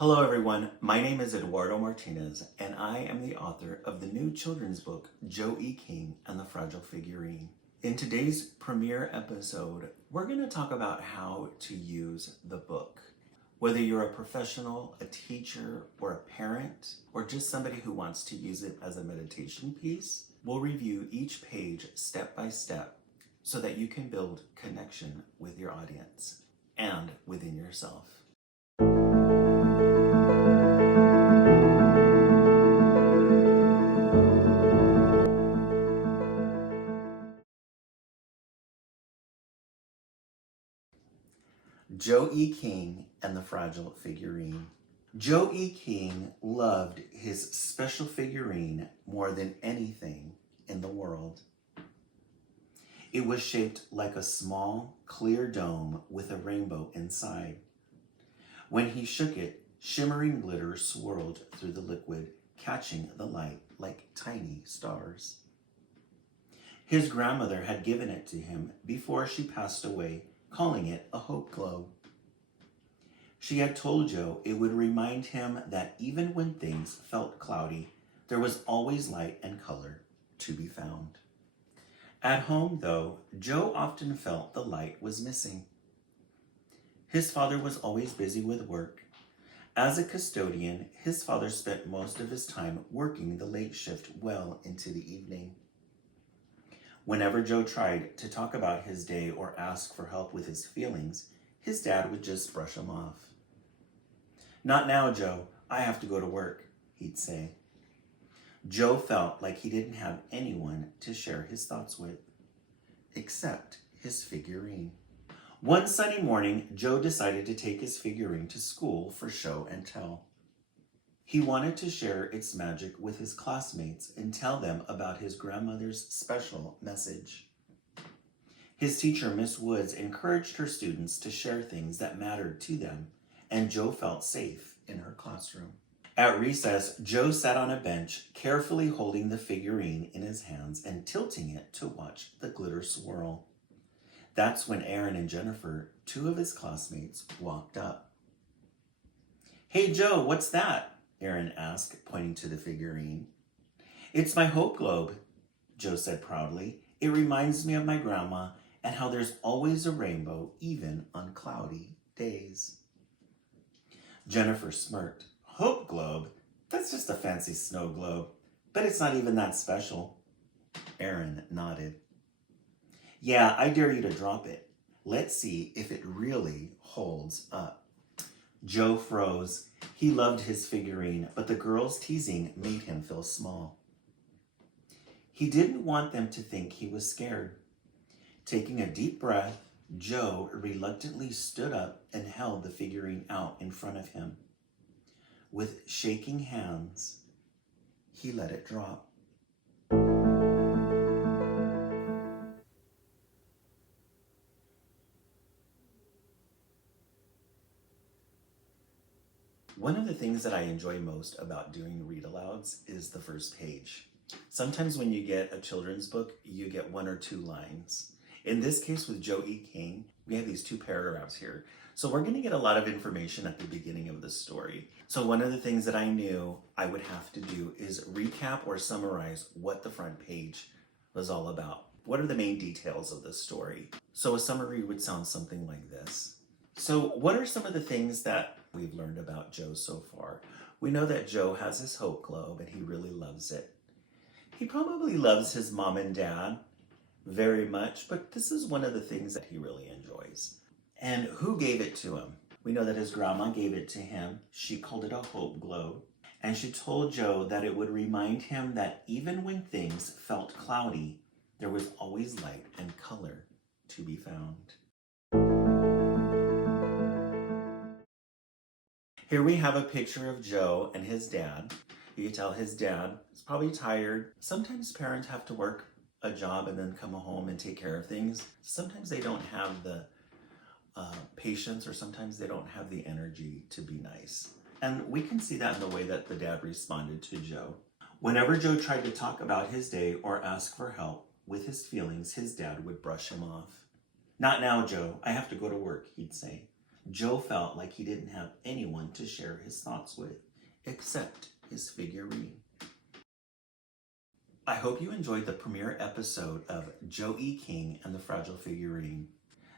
Hello everyone, my name is Eduardo Martinez and I am the author of the new children's book, Joe E. King and the Fragile Figurine. In today's premiere episode, we're going to talk about how to use the book. Whether you're a professional, a teacher, or a parent, or just somebody who wants to use it as a meditation piece, we'll review each page step by step so that you can build connection with your audience and within yourself. Joe E. King and the Fragile Figurine. Joe E. King loved his special figurine more than anything in the world. It was shaped like a small, clear dome with a rainbow inside. When he shook it, shimmering glitter swirled through the liquid, catching the light like tiny stars. His grandmother had given it to him before she passed away, calling it a hope globe. She had told Joe it would remind him that even when things felt cloudy, there was always light and color to be found. At home, though, Joe often felt the light was missing. His father was always busy with work. As a custodian, his father spent most of his time working the late shift well into the evening. Whenever Joe tried to talk about his day or ask for help with his feelings, his dad would just brush him off. "Not now, Joe. I have to go to work," he'd say. Joe felt like he didn't have anyone to share his thoughts with, except his figurine. One sunny morning, Joe decided to take his figurine to school for show and tell. He wanted to share its magic with his classmates and tell them about his grandmother's special message. His teacher, Miss Woods, encouraged her students to share things that mattered to them, and Joe felt safe in her classroom. At recess, Joe sat on a bench, carefully holding the figurine in his hands and tilting it to watch the glitter swirl. That's when Aaron and Jennifer, two of his classmates, walked up. "Hey, Joe, what's that?" Aaron asked, pointing to the figurine. "It's my hope globe," Joe said proudly. "It reminds me of my grandma and how there's always a rainbow, even on cloudy days." Jennifer smirked. "Hope globe? That's just a fancy snow globe. But it's not even that special." Aaron nodded. "Yeah, I dare you to drop it. Let's see if it really holds up." Joe froze. He loved his figurine, but the girls' teasing made him feel small. He didn't want them to think he was scared. Taking a deep breath, Joe reluctantly stood up and held the figurine out in front of him. With shaking hands, he let it drop. One of the things that I enjoy most about doing read-alouds is the first page. Sometimes when you get a children's book, you get one or two lines. In this case with Joe E. King, we have these two paragraphs here. So we're going to get a lot of information at the beginning of the story. So one of the things that I knew I would have to do is recap or summarize what the front page was all about. What are the main details of the story? So a summary would sound something like this. So what are some of the things that we've learned about Joe so far? We know that Joe has his hope globe and he really loves it. He probably loves his mom and dad very much, but this is one of the things that he really enjoys. And who gave it to him? We know that his grandma gave it to him. She called it a hope globe. And she told Joe that it would remind him that even when things felt cloudy, there was always light and color to be found. Here we have a picture of Joe and his dad. You can tell his dad is probably tired. Sometimes parents have to work a job and then come home and take care of things. Sometimes they don't have the patience, or sometimes they don't have the energy to be nice. And we can see that in the way that the dad responded to Joe. Whenever Joe tried to talk about his day or ask for help with his feelings, his dad would brush him off. "Not now, Joe. I have to go to work," he'd say. Joe felt like he didn't have anyone to share his thoughts with, except his figurine. I hope you enjoyed the premiere episode of Joe E. King and the Fragile Figurine.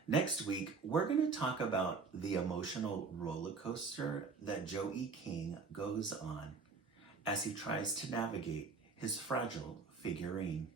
Next week, we're going to talk about the emotional roller coaster that Joe E. King goes on as he tries to navigate his fragile figurine.